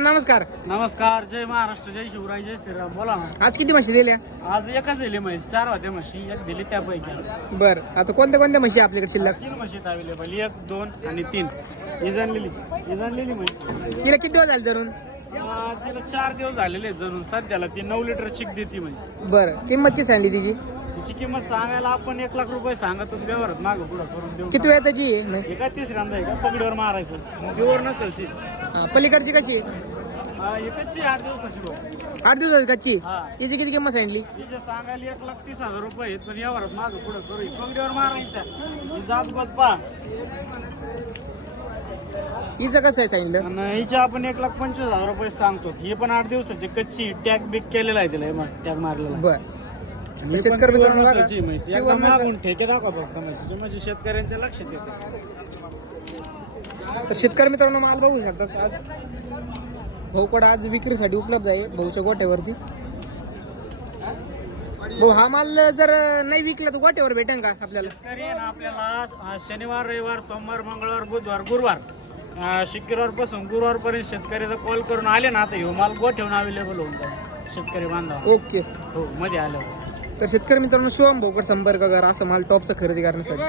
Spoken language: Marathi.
नमस्कार. नमस्कार. जय महाराष्ट्र, जय शिवराय, जय श्रीराम. बोला ना. आज किती म्हशी दिल्या? आज एकच दिली म्हैस, 4 होत्या म्हशी, एक दिली त्यापैकी. बर, आता कोणत्या कोणत्या म्हशी आपल्याकडे शिल्लक? 3 म्हशी अवेलेबल, 1, 2 आणि 3. ही जाणलेली म्हैस. तिला किती दिवस झाले धरून? तिला 4 दिवस झालेले आहेत जणून. सध्याला ती 9 लिटर चिक देते म्हैस. बर, किंमत किती सांगली तिची? तिची किंमत सांगायला आपण 1 लाख रुपये सांगत होतो. व्यवहारात मागं पुढं करून देऊ. किती वेळ त्याची आहे म्हैस? एका 3ऱ्यांदा आहे का पगडीवर मारायचं, प्युअर नसेल ती. पलीकडची कशी आहे? एकची 8 दिवसाची भाऊ. 8 दिवस कच्ची. हा. याची किती किंमत सांगितली? तिचे सांगायला 1,30,000 रुपये आहेत, पण यावरच मागं पुढं करू. पगडीवर मारायच्या. ही जात बघ पा. हिचं कसं आहे सांगितलं? आणि हिच्या आपण 1,25,000 रुपये सांगतो. ही पण 8 दिवसाची कच्ची, टॅग बिग केलेला आहे तिला, टॅग मारलेला. बर, शेतकरी मित्रांनो बघा. एकदम मागून ठेके दाखवा फक्त म्हशीचे, म्हणजे शेतकऱ्यांच्या लक्षात येते. तर शेतकरी मित्रांनो माल बघू शकतात. आज भाऊकडे आज विक्रीसाठी उपलब्ध आहे भाऊच्या गोट्यावरती. भाऊ, हा माल जर नाही विकला तर गोट्यावर भेटेल का आपल्याला? शेतकरी आहे ना आपल्याला शनिवार, रविवार, सोमवार, मंगळवार, बुधवार, गुरुवार, शुक्रवार पासून गुरुवार पर्यंत शेतकऱ्याचा कॉल करून आले ना, आता ह्यो माल गोठ्यावरून अवेलेबल होऊन जाईल शेतकरी बांधव. ओके. हो, मध्ये आल्यावर. तर शेतकरी मित्रांनो शिवम भाऊकडे संपर्क करा असं माल टॉपचा खरेदी करण्यासाठी.